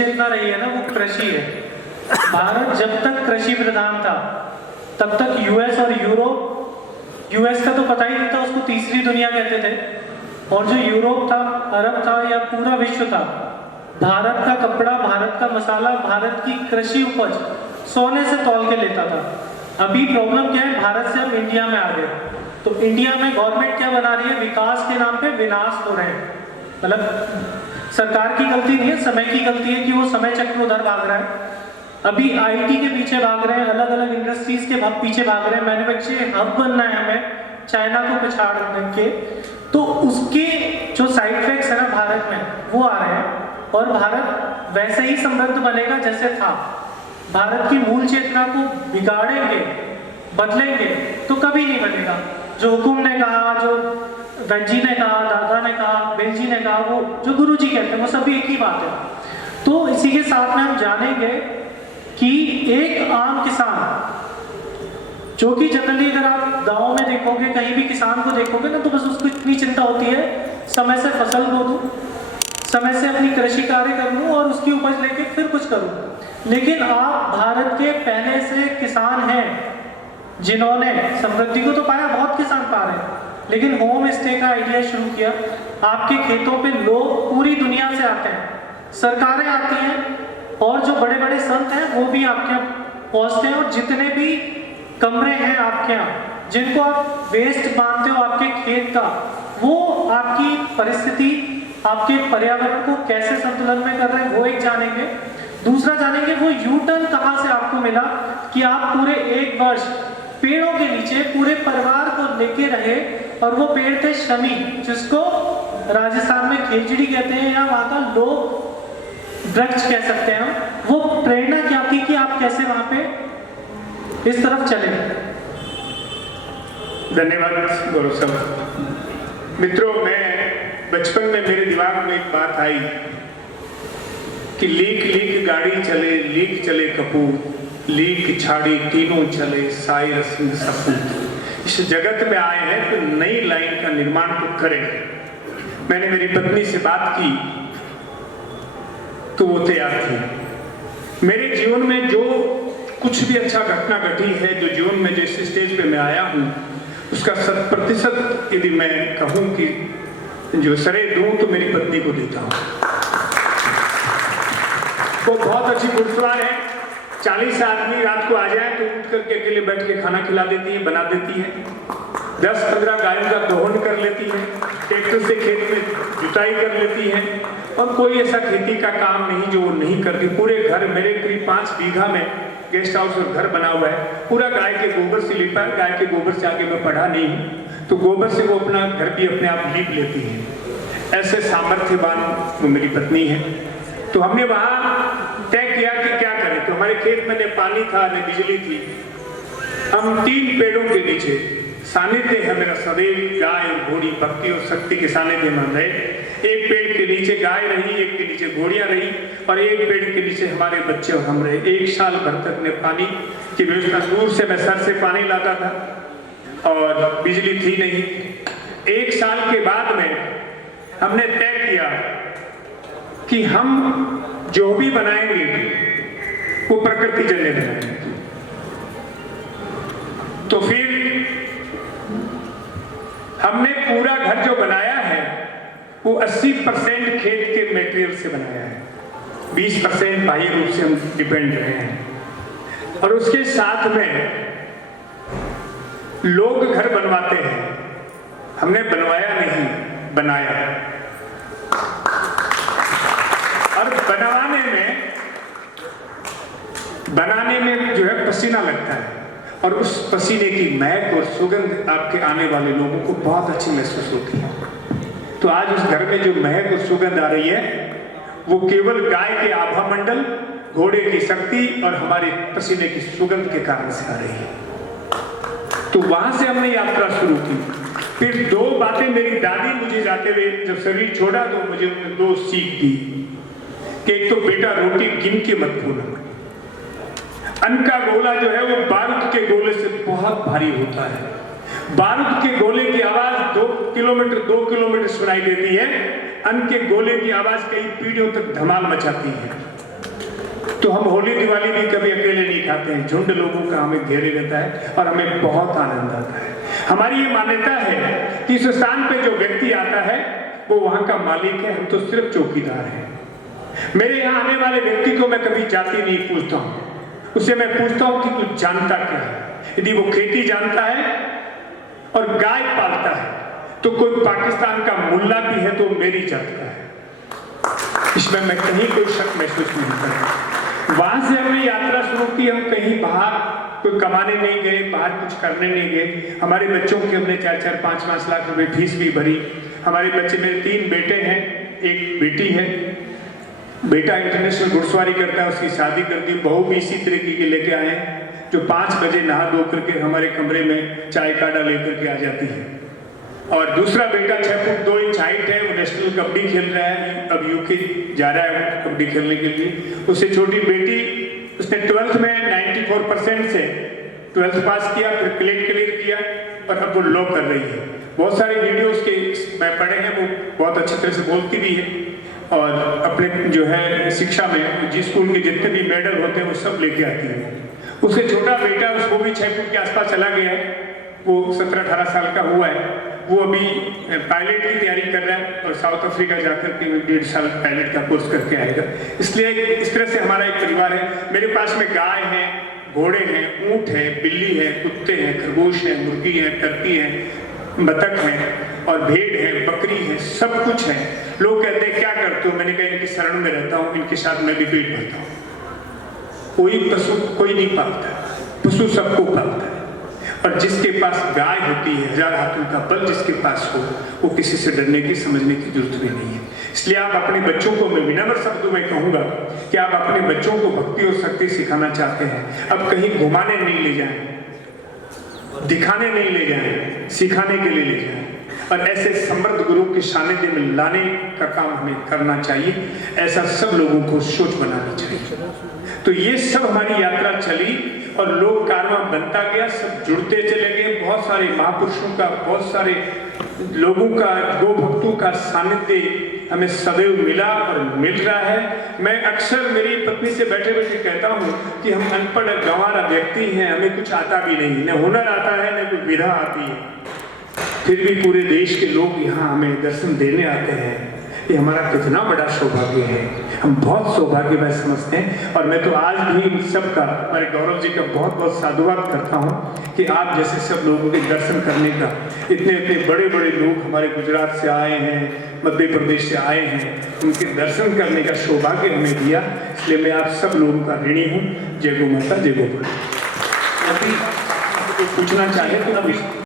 चेतना रही है ना वो कृषि है। भारत जब तक कृषि प्रधान था तब तक यूएस और यूरोप, यूएस का तो पता ही नहीं था, उसको तीसरी दुनिया कहते थे, और जो यूरोप था, अरब था या पूरा विश्व था, भारत का कपड़ा, भारत का मसाला, भारत की कृषि उपज सोने से तौल के लेता था। अभी प्रॉब्लम क्या है, भारत से हम इंडिया में आ गए, तो इंडिया में गवर्नमेंट क्या बना रही है, विकास के नाम पे विनाश हो रहे हैं। मतलब सरकार की गलती नहीं है, समय की गलती है कि वो समय चक्र उधर भाग रहा है। अभी आईटी के पीछे भाग रहे हैं, अलग अलग इंडस्ट्रीज के पीछे भाग रहे हैं, मैन्युफैक्चरिंग हब बनना है हमें, चाइना को पछाड़ के, तो उसके जो साइड इफेक्ट्स है ना भारत में वो आ रहे हैं। और भारत वैसे ही समृद्ध बनेगा जैसे था। भारत की मूल चेतना को बिगाड़ेंगे, बदलेंगे तो कभी नहीं बनेगा। जो हुकुम ने कहा, जो गंजी ने कहा, दादा ने कहा, बेल जी ने कहा, वो जो गुरु जी कहते हैं, वो सभी एक ही बात है। तो इसी के साथ में हम जानेंगे कि एक आम किसान, जो कि जनरली अगर आप गाँव में देखोगे, कहीं भी किसान को देखोगे ना, तो बस उसको इतनी चिंता होती है समय से फसल बो दूं, समय से अपनी कृषि कार्य कर लूं और उसकी उपज लेके फिर कुछ करूं। लेकिन आप भारत के पहले से किसान हैं जिन्होंने समृद्धि को तो पाया, बहुत किसान पा रहे हैं, लेकिन होम स्टे का आइडिया शुरू किया। आपके खेतों पे लोग पूरी दुनिया से आते हैं, सरकारें आती हैं, और जो बड़े बड़े संत हैं वो भी आपके यहाँ पहुँचते हैं। और जितने भी कमरे हैं आपके यहाँ, जिनको आप वेस्ट मानते हो आपके खेत का, वो आपकी परिस्थिति, आपके पर्यावरण को कैसे संतुलन में कर रहे हैं, वो एक जानेंगे। दूसरा जानेंगे वो यू टर्न कहाँ से आपको मिला कि आप पूरे एक वर्ष पेड़ों के नीचे पूरे परिवार को लेके रहे, और वो पेड़ थे शमी, जिसको राजस्थान में खेजड़ी कहते हैं, या वहाँ का लोग वृक्ष कह सकते हैं। वो प्रेरणा क्या थी कि आप कैसे वहाँ पे इस तरफ चले। धन्यवाद गौरव साहब। मित्रों, मैं बचपन में मेरे दिमाग में एक बात आई कि लीक लीक गाड़ी चले, लीक चले कपूर, लीक छाड़ी तीनों चले, साई रस्म सपूत। इस जगत में आए हैं तो नई लाइन का निर्माण तो करें। मैंने मेरी पत्नी से बात की तो वो तैयार थी। मेरे जीवन में जो कुछ भी अच्छा घटना घटी है, जो जीवन में जिस स्टेज पे मैं आया हूँ, उसका 100% यदि मैं कहूँ कि जो सरे दूं तो मेरी पत्नी को देता हूँ। वो बहुत अच्छी घुड़सवार है। 40 आदमी रात को आ जाए तो उठ करके अकेले बैठ के खाना खिला देती है, बना देती है। 10-15 गायों का दोहन कर लेती है, ट्रैक्टर से खेत में जुताई कर लेती है, और कोई ऐसा खेती का काम नहीं जो वो नहीं करती। पूरे घर, मेरे करीब 5 बीघा में गेस्ट हाउस और घर बना हुआ है, पूरा गाय के गोबर से लिपा है। गाय के गोबर से आगे मैं पढ़ा नहीं हूँ, तो गोबर से वो अपना घर भी अपने आप लीप लेती है। ऐसे सामर्थ्यवान वो मेरी पत्नी है। तो हमने वहाँ तय किया कि क्या करें। तो हमारे खेत में न पानी था न बिजली थी। हम 3 पेड़ों के नीचे, सानिध्य है मेरा सदैव, गाय घोड़ी भक्ति और शक्ति के सानिध्य में रहे। एक पेड़ के नीचे गाय रही, एक के नीचे घोड़ियां रही, और एक पेड़ के नीचे हमारे बच्चे और हम रहे। 1 साल भर तक ने पानी की व्यवस्था, दूर से मैं सर से पानी लाता था, और बिजली थी नहीं। 1 साल के बाद में हमने तय किया कि हम जो भी बनाएंगे वो प्रकृति जन्य बनाएंगे। तो फिर हमने पूरा घर जो बनाया है वो 80% खेत के मटेरियल से बनाया है, 20% बाह्य रूप से हम डिपेंड रहे हैं। और उसके साथ में लोग घर बनवाते हैं, हमने बनवाया नहीं, बनाया। और बनाने में जो है पसीना लगता है, और उस पसीने की महक और सुगंध आपके आने वाले लोगों को बहुत अच्छी महसूस होती है। तो आज उस घर में जो महक और सुगंध आ रही है वो केवल गाय के आभा मंडल, घोड़े की शक्ति और हमारे पसीने की सुगंध के कारण से आ रही है। तो वहां से हमने यात्रा शुरू की। फिर 2 बातें मेरी दादी मुझे जाते हुए जब शरीर छोड़ा तो मुझे उन्होंने 2 सीख दी कि एक तो बेटा रोटी गिन के मत भूलना। अन्न का गोला जो है वो बारूद के गोले से बहुत भारी होता है। बारूद के गोले की आवाज 2 किलोमीटर सुनाई देती है, अन्न के गोले की आवाज कई पीढ़ियों तक धमाल मचाती है। तो हम होली दिवाली भी कभी अकेले नहीं खाते हैं, झुंड लोगों का हमें घेरे रहता है और हमें बहुत आनंद आता है। हमारी ये मान्यता है कि इस स्थान पे जो व्यक्ति आता है वो वहां का मालिक है, हम तो सिर्फ चौकीदार हैं। मेरे यहाँ आने वाले व्यक्ति को मैं कभी जाति नहीं पूछता हूँ, उससे मैं पूछता हूँ कि तू जानता क्या है। यदि वो खेती जानता है और गाय पालता है तो कोई पाकिस्तान का मुल्ला भी है तो मेरी जात का है, इसमें मैं कहीं कोई शक महसूस नहीं करता। वहां से हमने यात्रा शुरू की, हम कहीं बाहर कोई कमाने नहीं गए, बाहर कुछ करने नहीं गए। हमारे बच्चों की हमने 4-4, 5-5 लाख रुपए फीस भी भरी। हमारे बच्चे, मेरे 3 बेटे हैं, एक बेटी है। बेटा इंटरनेशनल घुड़सवारी करता है, उसकी शादी कर दी। बहू भी इसी तरीके की लेके आए हैं, जो 5 बजे नहा धो करके हमारे कमरे में चाय काढ़ा लेकर के आ जाती है। और दूसरा बेटा 6 फुट 2 इंच हाइट है, वो नेशनल कबड्डी खेल रहा है, अब यूके जा रहा है कबड्डी खेलने के लिए। उससे छोटी बेटी, उसने 12th में 94% से 12th पास किया, फिर क्लियर किया और अब वो लॉ कर रही है। बहुत सारे वीडियो उसके मैं पढ़े हैं, वो बहुत अच्छी तरह से बोलती भी है और अपने जो है शिक्षा में जिस स्कूल के जितने भी मेडल होते हैं वो सब लेके आती है। उससे छोटा बेटा, उसको भी 6 फुट के आसपास चला गया है, वो 17-18 साल का हुआ है। वो अभी पायलट की तैयारी कर रहा है और साउथ अफ्रीका जाकर के 1.5 साल पायलट का कोर्स करके आएगा। इसलिए इस तरह से हमारा एक परिवार है। मेरे पास में गाय है, घोड़े हैं, ऊंट है, बिल्ली है, कुत्ते हैं, खरगोश है, मुर्गी है, टर्की है, बतख है और भेड़ है, बकरी है, सब कुछ है। लोग कहते हैं क्या करते हो, मैंने कहा इनकी शरण में रहता हूँ, इनके साथ मैं भी पेट भरता हूँ। कोई पशु कोई नहीं पालता, पशु सबको पालता है। और जिसके पास गाय होती है, 1000 हाथों का बल जिसके पास हो, वो किसी से डरने की समझने की जरूरत भी नहीं है। इसलिए आप अपने बच्चों को, मैं विनम्र शब्दों में कहूंगा कि आप अपने बच्चों को भक्ति और शक्ति सिखाना चाहते हैं, अब कहीं घुमाने नहीं ले जाएं, दिखाने नहीं ले जाएं, सिखाने के लिए ले जाएं और ऐसे समृद्ध गुरु के सानिध्य में लाने का काम हमें करना चाहिए। ऐसा सब लोगों को सोच बनानी चाहिए। तो ये सब हमारी यात्रा चली और लोग कारवां बनता गया, सब जुड़ते चले गए। बहुत सारे महापुरुषों का, बहुत सारे लोगों का, गो भक्तों का सानिध्य हमें सदैव मिला और मिल रहा है। मैं अक्सर मेरी पत्नी से बैठे बैठे कहता हूँ कि हम अनपढ़ गंवारा व्यक्ति हैं, हमें कुछ आता भी नहीं, न हुनर आता है न कोई विधा आती है, फिर भी पूरे देश के लोग यहाँ हमें दर्शन देने आते हैं। ये हमारा कितना बड़ा सौभाग्य है, हम बहुत सौभाग्यवान समझते हैं। और मैं तो आज भी सबका, हमारे गौरव जी का बहुत बहुत साधुवाद करता हूँ कि आप जैसे सब लोगों के दर्शन करने का, इतने इतने बड़े बड़े लोग हमारे गुजरात से आए हैं, मध्य प्रदेश से आए हैं, उनके दर्शन करने का सौभाग्य हमें दिया। इसलिए मैं आप सब लोगों का ऋणी हूँ। जय गौ माता, जय गोपाल। यदि पूछना चाहे तो